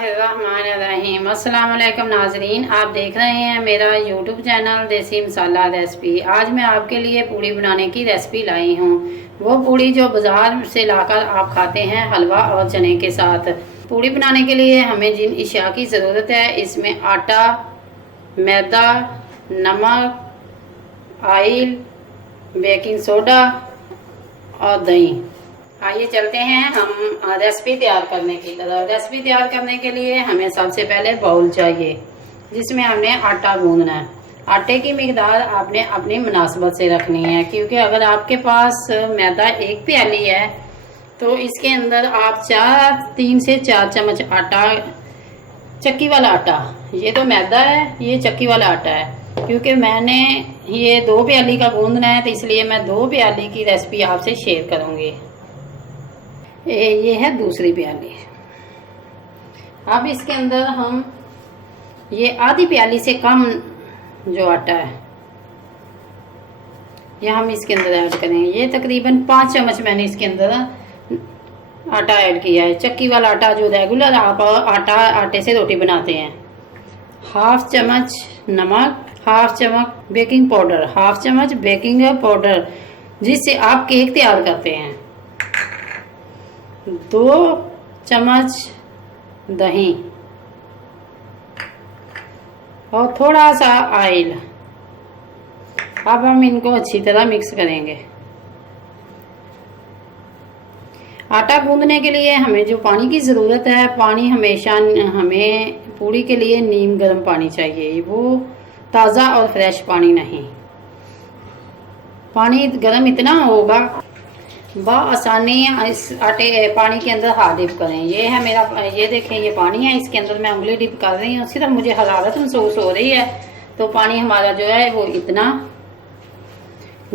बिस्मिल्लाहिर्रहमानिर्रहीम। अस्सलाम वालेकुम नाजरीन, आप देख रहे हैं मेरा यूट्यूब चैनल देसी मसाला रेसिपी। आज मैं आपके लिए पूड़ी बनाने की रेसिपी लाई हूँ। वो पूड़ी जो बाज़ार से लाकर आप खाते हैं हलवा और चने के साथ। पूड़ी बनाने के लिए हमें जिन अशिया की ज़रूरत है, इसमें आटा, मैदा, नमक, ऑयल, बेकिंग सोडा और दही। आइए चलते हैं हम रेसिपी तैयार करने की तरफ। रेसिपी तैयार करने के लिए हमें सबसे पहले बाउल चाहिए जिसमें हमने आटा गूंदना है। आटे की मिकदार आपने अपनी मुनासिबत से रखनी है, क्योंकि अगर आपके पास मैदा 1 प्याली है तो इसके अंदर आप 3 से 4 चम्मच आटा, चक्की वाला आटा, ये तो मैदा है, ये चक्की वाला आटा है। क्योंकि मैंने ये 2 प्याली का गूंदना है तो इसलिए मैं 2 प्याली की रेसिपी आपसे शेयर करूँगी। ये है दूसरी प्याली। अब इसके अंदर हम ये आधी प्याली से कम जो आटा है ये हम इसके अंदर ऐड करेंगे। ये तकरीबन 5 चम्मच मैंने इसके अंदर आटा ऐड किया है। चक्की वाला आटा जो रेगुलर आप आटे से रोटी बनाते हैं। 1/2 चम्मच नमक, 1/2 चम्मच बेकिंग पाउडर, 1/2 चम्मच बेकिंग पाउडर जिससे आप केक तैयार करते हैं। 2 चम्मच दही और थोड़ा सा ऑयल। अब हम इनको अच्छी तरह मिक्स करेंगे। आटा गूंदने के लिए हमें जो पानी की ज़रूरत है, पानी हमेशा हमें पूड़ी के लिए नीम गर्म पानी चाहिए, वो ताज़ा और फ्रेश पानी नहीं। पानी गर्म इतना होगा आसानी इस पानी के अंदर हाथ डिप करें। ये है मेरा, ये देखें ये पानी है, इसके अंदर मैं उंगली डिप कर रही हूँ। सिर्फ मुझे हरारत महसूस हो रही है तो पानी हमारा जो है वो इतना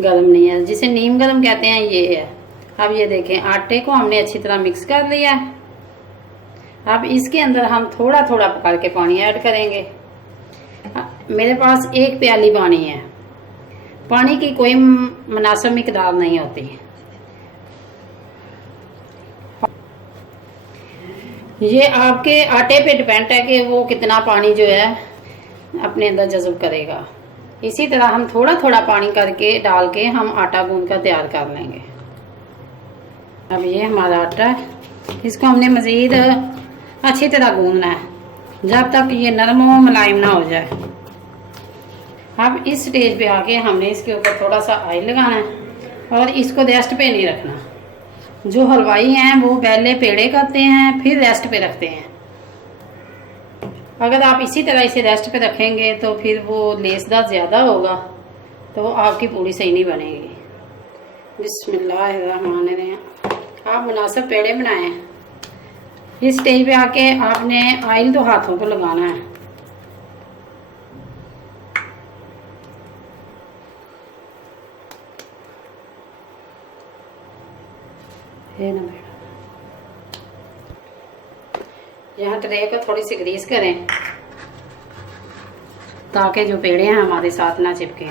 गर्म नहीं है, जिसे नीम गर्म कहते हैं, ये है। अब ये देखें आटे को हमने अच्छी तरह मिक्स कर लिया। अब इसके अंदर हम थोड़ा थोड़ा पका के पानी ऐड करेंगे। मेरे पास 1 प्याली पानी है। पानी की कोई मुनासिब मिकदार नहीं होती। ये आपके आटे पे डिपेंड है कि वो कितना पानी जो है अपने अंदर जज़ब करेगा। इसी तरह हम थोड़ा थोड़ा पानी करके डाल के हम आटा गूंद कर तैयार कर लेंगे। अब ये हमारा आटा है, इसको हमने मज़ीद अच्छी तरह गूंदना है जब तक ये नरम हो, मुलायम ना हो जाए। अब इस स्टेज पे आके हमने इसके ऊपर थोड़ा सा ऑयल लगाना है और इसको रेस्ट पे नहीं रखना। जो हलवाई हैं वो पहले पेड़े करते हैं फिर रेस्ट पे रखते हैं। अगर आप इसी तरह इसे रेस्ट पे रखेंगे तो फिर वो लेसदार ज़्यादा होगा तो आपकी पूड़ी सही नहीं बनेगी। बिस्मिल्लाहिर्रहमानिर्रहीम। आप मुनासिब पेड़े बनाएं। इस स्टेज पे आके आपने ऑयल तो हाथों को लगाना है। है ना बेटा, यहाँ ट्रे को थोड़ी सी ग्रीस करें ताकि जो पेड़े हैं हमारे साथ ना चिपके।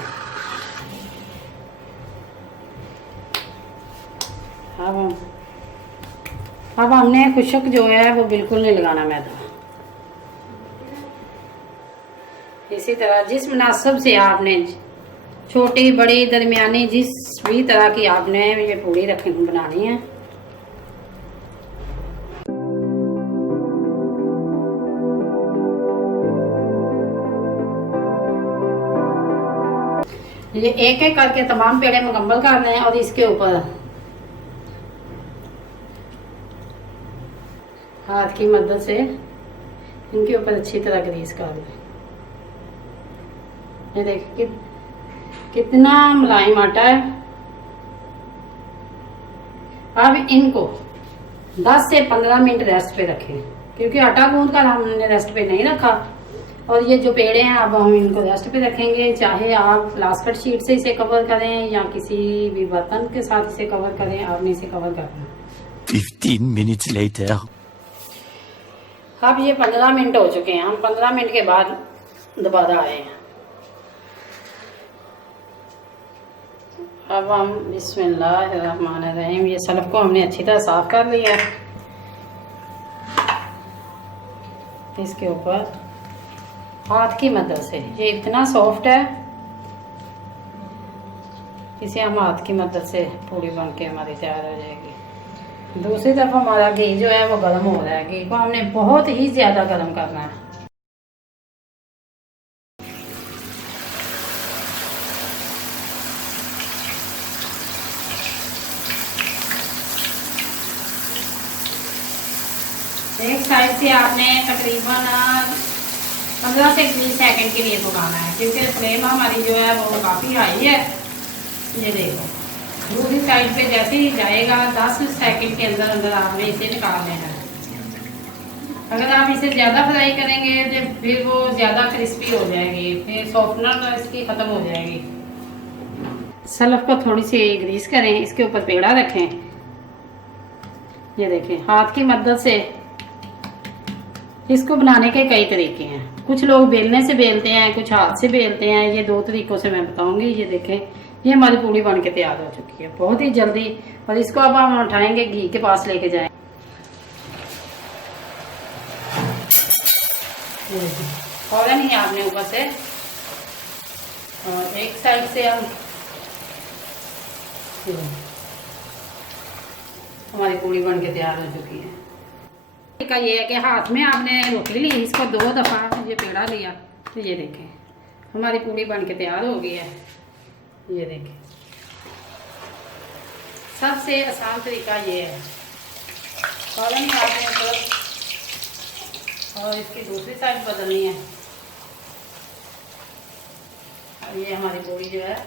अब हमने खुशक जो है वो बिल्कुल नहीं लगाना मैदा। इसी तरह जिस मुनासिब से आपने छोटी बड़ी दरमियानी जिस भी तरह की आपने ये पूड़ी बनानी है। ये एक एक करके तमाम पेड़े मुकम्मल करने हैं और इसके ऊपर हाथ की मदद से इनके ऊपर अच्छी तरह ग्रीस कर लें। ये देखिए कितना मुलायम आटा है। अब इनको 10 से 15 मिनट रेस्ट पे रखें, क्योंकि आटा गूंद कर हमने रेस्ट पे नहीं रखा। और ये जो पेड़े हैं अब हम इनको रेस्ट पे रखेंगे। चाहे आप प्लास्टिक शीट से इसे कवर करें या किसी भी बर्तन के साथ इसे कवर करें, आपने इसे कवर करना। 15 minutes later. अब ये 15 मिनट हो चुके हैं। हम 15 मिनट के बाद दोबारा आए हैं। अब हम बिस्मिल्लाहिर्रहमानिर्रहीम, ये सल्फ को हमने अच्छी तरह साफ कर लिया है। इसके ऊपर हाथ की मदद से, ये इतना सॉफ्ट है, इसे हम हाथ की मदद से पूड़ी बन के हमारी तैयार हो जाएगी। दूसरी तरफ हमारा घी जो है वो गर्म हो रहा है। घी को हमने बहुत ही ज़्यादा गर्म करना है। एक साइड से आपने तकरीबन 15 से 20 सेकंड के लिए पकाना है, क्योंकि फ्लेम हमारी जो है वो काफ़ी हाई है। ये देखो, दूसरी साइड पे जैसे ही जाएगा 10 सेकंड के अंदर अंदर आपने इसे निकाल लेना है। अगर आप इसे ज़्यादा फ्राई करेंगे तो फिर वो ज़्यादा क्रिस्पी हो जाएगी, फिर सॉफ्टनर इसकी ख़त्म हो जाएगी। सलफ को थोड़ी सी ग्रीस करें, इसके ऊपर पेड़ा रखें। ये देखें, हाथ की मदद से इसको बनाने के कई तरीके हैं। कुछ लोग बेलने से बेलते हैं, कुछ हाथ से बेलते हैं। ये 2 तरीकों से मैं बताऊंगी। ये देखें, ये हमारी पूड़ी बन के तैयार हो चुकी है बहुत ही जल्दी। और इसको अब हम उठाएंगे, घी के पास लेके जाएंगे। फौरन ही आपने ऊपर से और एक साइड से हम हमारी पूड़ी बन के तैयार हो चुकी है। का ये है कि हाथ में आपने रोटी ली, इसको 2 दफ़ा ये पेड़ा लिया, तो ये देखें हमारी पूड़ी बन के तैयार हो गई है। ये देखें, सबसे आसान तरीका ये है। फौरन ही आपने तो और इसकी दूसरी साइड बदलनी है। और ये हमारी पूड़ी जो है,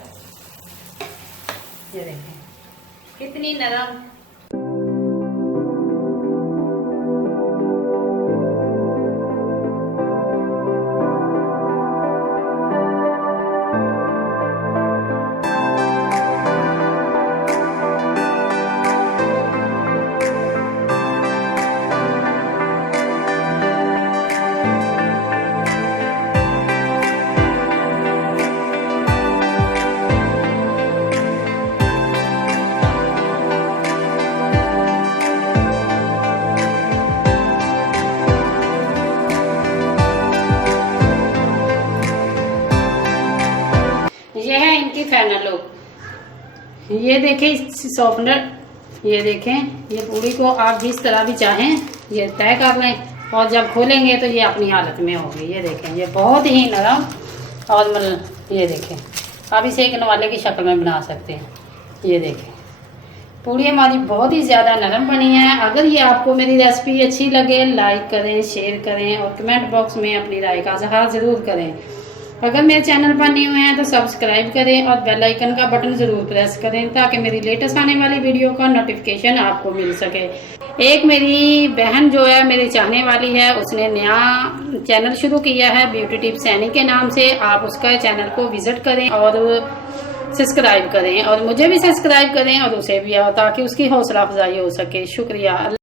ये देखें कितनी नरम। ये है इनकी फाइनल लुक। ये देखें सॉफ्टनर, ये देखें, ये पूड़ी को आप जिस तरह भी चाहें ये तय कर लें, और जब खोलेंगे तो ये अपनी हालत में होगी। ये देखें, ये बहुत ही नरम और ये देखें, आप इसे एक नवाले की शक्ल में बना सकते हैं। ये देखें, पूड़ी हमारी बहुत ही ज़्यादा नरम बनी है। अगर ये आपको मेरी रेसिपी अच्छी लगे, लाइक करें, शेयर करें और कमेंट बॉक्स में अपनी राय का इज़हार ज़रूर करें। अगर मेरे चैनल पर न्यू हैं तो सब्सक्राइब करें और बेल आइकन का बटन ज़रूर प्रेस करें, ताकि मेरी लेटेस्ट आने वाली वीडियो का नोटिफिकेशन आपको मिल सके। एक मेरी बहन जो है, मेरी चाहने वाली है, उसने नया चैनल शुरू किया है ब्यूटी टिप्स सैनी के नाम से। आप उसका चैनल को विजिट करें और सब्सक्राइब करें, और मुझे भी सब्सक्राइब करें और उसे भी, ताकि उसकी हौसला अफजाई हो सके। शुक्रिया।